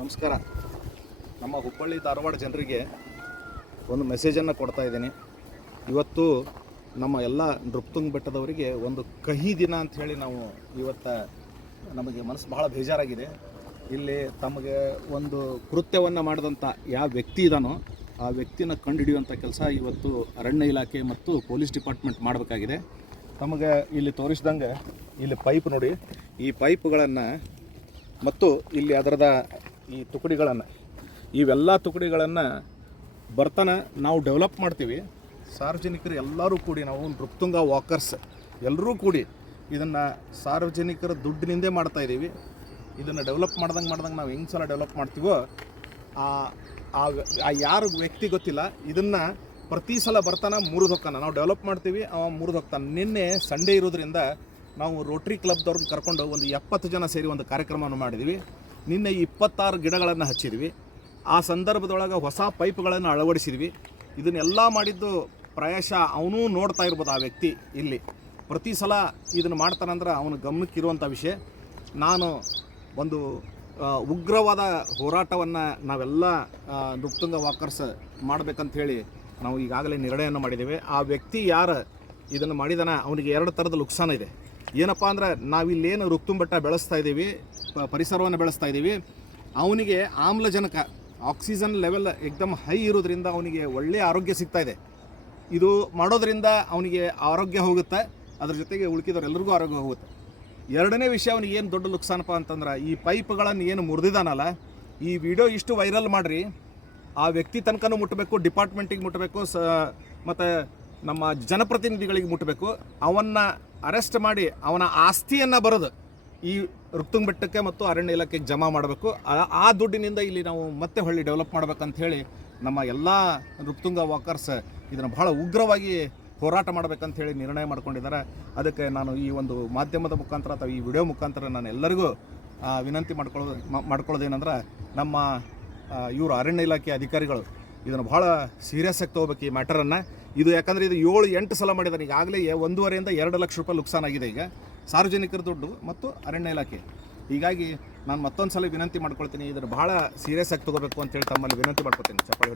ನಮಸ್ಕಾರ. ನಮ್ಮ ಹುಬ್ಬಳ್ಳಿ ಧಾರವಾಡ ಜನರಿಗೆ ಒಂದು ಮೆಸೇಜನ್ನು ಕೊಡ್ತಾ ಇದ್ದೀನಿ. ಇವತ್ತು ನಮ್ಮ ಎಲ್ಲ ನೃಪ್ತುಂಗ್ ಬೆಟ್ಟದವರಿಗೆ ಒಂದು ಕಹಿ ದಿನ ಅಂಥೇಳಿ ನಾವು ಇವತ್ತು ನಮಗೆ ಮನಸ್ಸು ಬಹಳ ಬೇಜಾರಾಗಿದೆ. ಇಲ್ಲಿ ತಮಗೆ ಒಂದು ಕೃತ್ಯವನ್ನು ಮಾಡಿದಂಥ ಯಾವ ವ್ಯಕ್ತಿ ಇದಾನೋ ಆ ವ್ಯಕ್ತಿನ ಕಂಡುಹಿಡಿಯುವಂಥ ಕೆಲಸ ಇವತ್ತು ಅರಣ್ಯ ಇಲಾಖೆ ಮತ್ತು ಪೊಲೀಸ್ ಡಿಪಾರ್ಟ್ಮೆಂಟ್ ಮಾಡಬೇಕಾಗಿದೆ. ತಮಗೆ ಇಲ್ಲಿ ತೋರಿಸ್ದಂಗೆ ಇಲ್ಲಿ ಪೈಪ್ ನೋಡಿ. ಈ ಪೈಪ್ಗಳನ್ನು ಮತ್ತು ಇಲ್ಲಿ ಅದರದ ಈ ತುಕಡಿಗಳನ್ನು ಇವೆಲ್ಲ ತುಕಡಿಗಳನ್ನು ಬರ್ತಾನೆ ನಾವು ಡೆವಲಪ್ ಮಾಡ್ತೀವಿ. ಸಾರ್ವಜನಿಕರು ಎಲ್ಲರೂ ಕೂಡಿ ನಾವು ನೃಪ್ತುಂಗ ವಾಕರ್ಸ್ ಎಲ್ಲರೂ ಕೂಡಿ ಇದನ್ನು ಸಾರ್ವಜನಿಕರ ದುಡ್ಡಿನಿಂದೇ ಮಾಡ್ತಾಯಿದ್ದೀವಿ ಇದನ್ನು ಡೆವಲಪ್ ಮಾಡ್ದಂಗೆ ಮಾಡ್ದಂಗೆ ನಾವು ಹೆಂಗೆ ಸಲ ಡೆವಲಪ್ ಮಾಡ್ತೀವೋ, ಆ ಆ ಯಾರು ವ್ಯಕ್ತಿ ಗೊತ್ತಿಲ್ಲ, ಇದನ್ನು ಪ್ರತಿ ಸಲ ಬರ್ತಾನೆ ಮುರಿದು ಹೋಗ್ತಾನೆ. ನಾವು ಡೆವಲಪ್ ಮಾಡ್ತೀವಿ, ಅವ ಮುರಿದು ಹೋಗ್ತಾನೆ. ನಿನ್ನೆ ಸಂಡೇ ಇರೋದ್ರಿಂದ ನಾವು ರೋಟ್ರಿ ಕ್ಲಬ್ದವ್ರನ್ನ ಕರ್ಕೊಂಡು ಒಂದು ಎಪ್ಪತ್ತು ಜನ ಸೇರಿ ಒಂದು ಕಾರ್ಯಕ್ರಮವನ್ನು ಮಾಡಿದ್ವಿ. ನಿನ್ನೆ ಇಪ್ಪತ್ತಾರು ಗಿಡಗಳನ್ನು ಹಚ್ಚಿದ್ವಿ. ಆ ಸಂದರ್ಭದೊಳಗೆ ಹೊಸ ಪೈಪ್ಗಳನ್ನು ಅಳವಡಿಸಿದ್ವಿ. ಇದನ್ನೆಲ್ಲ ಮಾಡಿದ್ದು ಪ್ರಾಯಶಃ ಅವನೂ ನೋಡ್ತಾ ಇರ್ಬೋದು ಆ ವ್ಯಕ್ತಿ ಇಲ್ಲಿ. ಪ್ರತಿ ಸಲ ಇದನ್ನು ಮಾಡ್ತಾನಂದ್ರೆ ಅವನ ಗಮನಕ್ಕಿರುವಂಥ ವಿಷಯ. ನಾನು ಒಂದು ಉಗ್ರವಾದ ಹೋರಾಟವನ್ನು ನಾವೆಲ್ಲ ನೃಪ್ತುಂಗ ವಾಕರ್ಸ್ ಮಾಡಬೇಕಂಥೇಳಿ ನಾವು ಈಗಾಗಲೇ ನಿರ್ಣಯವನ್ನು ಮಾಡಿದ್ದೇವೆ. ಆ ವ್ಯಕ್ತಿ ಯಾರು? ಇದನ್ನು ಮಾಡಿದಾನ, ಅವನಿಗೆ ಎರಡು ಥರದ ನುಕ್ಸಾನ ಇದೆ. ಏನಪ್ಪ ಅಂದ್ರೆ ನಾವಿಲ್ಲೇನು ಬೆಟ್ಟ ಬೆಳೆಸ್ತಾ ಇದ್ದೀವಿ ಪರಿಸರವನ್ನು ಬೆಳೆಸ್ತಾ ಇದ್ದೀವಿ. ಅವನಿಗೆ ಆಮ್ಲಜನಕ ಆಕ್ಸಿಜನ್ ಲೆವೆಲ್ ಎಕ್ದಮ್ ಹೈ ಇರೋದ್ರಿಂದ ಅವನಿಗೆ ಒಳ್ಳೆಯ ಆರೋಗ್ಯ ಸಿಗ್ತಾ ಇದೆ. ಇದು ಮಾಡೋದ್ರಿಂದ ಅವನಿಗೆ ಆರೋಗ್ಯ ಹೋಗುತ್ತೆ, ಅದ್ರ ಜೊತೆಗೆ ಉಳ್ಕಿದವ್ರೆಲ್ರಿಗೂ ಆರೋಗ್ಯ ಹೋಗುತ್ತೆ. ಎರಡನೇ ವಿಷಯ ಅವನಿಗೆ ಏನು ದೊಡ್ಡ ನುಕ್ಸಾನಪ್ಪ ಅಂತಂದ್ರೆ, ಈ ಪೈಪ್ಗಳನ್ನು ಏನು ಮುರಿದಿದ್ದಾನಲ್ಲ ಈ ವಿಡಿಯೋ ಇಷ್ಟು ವೈರಲ್ ಮಾಡಿರಿ, ಆ ವ್ಯಕ್ತಿ ತನಕನೂ ಮುಟ್ಟಬೇಕು ಡಿಪಾರ್ಟ್ಮೆಂಟಿಗೆ ಮುಟ್ಟಬೇಕು ಸ ಮತ್ತು ನಮ್ಮ ಜನಪ್ರತಿನಿಧಿಗಳಿಗೆ ಮುಟ್ಟಬೇಕು ಅವನ್ನ ಅರೆಸ್ಟ್ ಮಾಡಿ ಅವನ ಆಸ್ತಿಯನ್ನು ಬರೆದು ಈ ರುಕ್ತುಂಗ್ ಬೆಟ್ಟಕ್ಕೆ ಮತ್ತು ಅರಣ್ಯ ಇಲಾಖೆಗೆ ಜಮಾ ಮಾಡಬೇಕು. ಆ- ದುಡ್ಡಿನಿಂದ ಇಲ್ಲಿ ನಾವು ಮತ್ತೆ ಹೊಳ್ಳಿ ಡೆವಲಪ್ ಮಾಡ್ಬೇಕಂತ ಹೇಳಿ ನಮ್ಮ ಎಲ್ಲ ರುಕ್ತುಂಗ ವಾಕರ್ಸ್ ಇದನ್ನು ಬಹಳ ಉಗ್ರವಾಗಿ ಹೋರಾಟ ಮಾಡಬೇಕಂತ ಹೇಳಿ ನಿರ್ಣಯ ಮಾಡ್ಕೊಂಡಿದ್ದಾರೆ. ಅದಕ್ಕೆ ನಾನು ಈ ಒಂದು ಮಾಧ್ಯಮದ ಮುಖಾಂತರ ಅಥವಾ ಈ ವಿಡಿಯೋ ಮುಖಾಂತರ ನಾನು ಎಲ್ಲರಿಗೂ ವಿನಂತಿ ಮಾಡ್ಕೊಳ್ಳೋದು ಮಾಡ್ಕೊಳ್ಳೋದೇನೆಂದ್ರೆ ನಮ್ಮ ಇವರು ಅರಣ್ಯ ಇಲಾಖೆ ಅಧಿಕಾರಿಗಳು ಇದನ್ನು ಭಾಳ ಸೀರಿಯಸ್ ಆಗಿ ತೊಗೋಬೇಕು ಈ ಮ್ಯಾಟರನ್ನು ಇದು ಯಾಕಂದರೆ ಇದು ಏಳು, ಎಂಟು ಸಲ ಮಾಡಿದ್ದಾರೆ ಈಗಾಗಲೇ ಒಂದೂವರೆಯಿಂದ ಎರಡು ಲಕ್ಷ ರೂಪಾಯಿ ನುಕ್ಸಾನ್ ಆಗಿದೆ ಈಗ. ಸಾರ್ವಜನಿಕರ ದುಡ್ಡು ಮತ್ತು ಅರಣ್ಯ ಇಲಾಖೆ. ಹೀಗಾಗಿ ನಾನು ಮತ್ತೊಂದು ಸಲ ವಿನಂತಿ ಮಾಡ್ಕೊಳ್ತೀನಿ ಇದರ ಭಾಳ ಸೀರಿಯಸ್ ಆಗಿ ತೊಗೋಬೇಕು ಅಂತೇಳಿ ತಮ್ಮಲ್ಲಿ ವಿನಂತಿ ಮಾಡ್ಕೊಳ್ತೀನಿ. ಚಪ್ಪಾಳೆ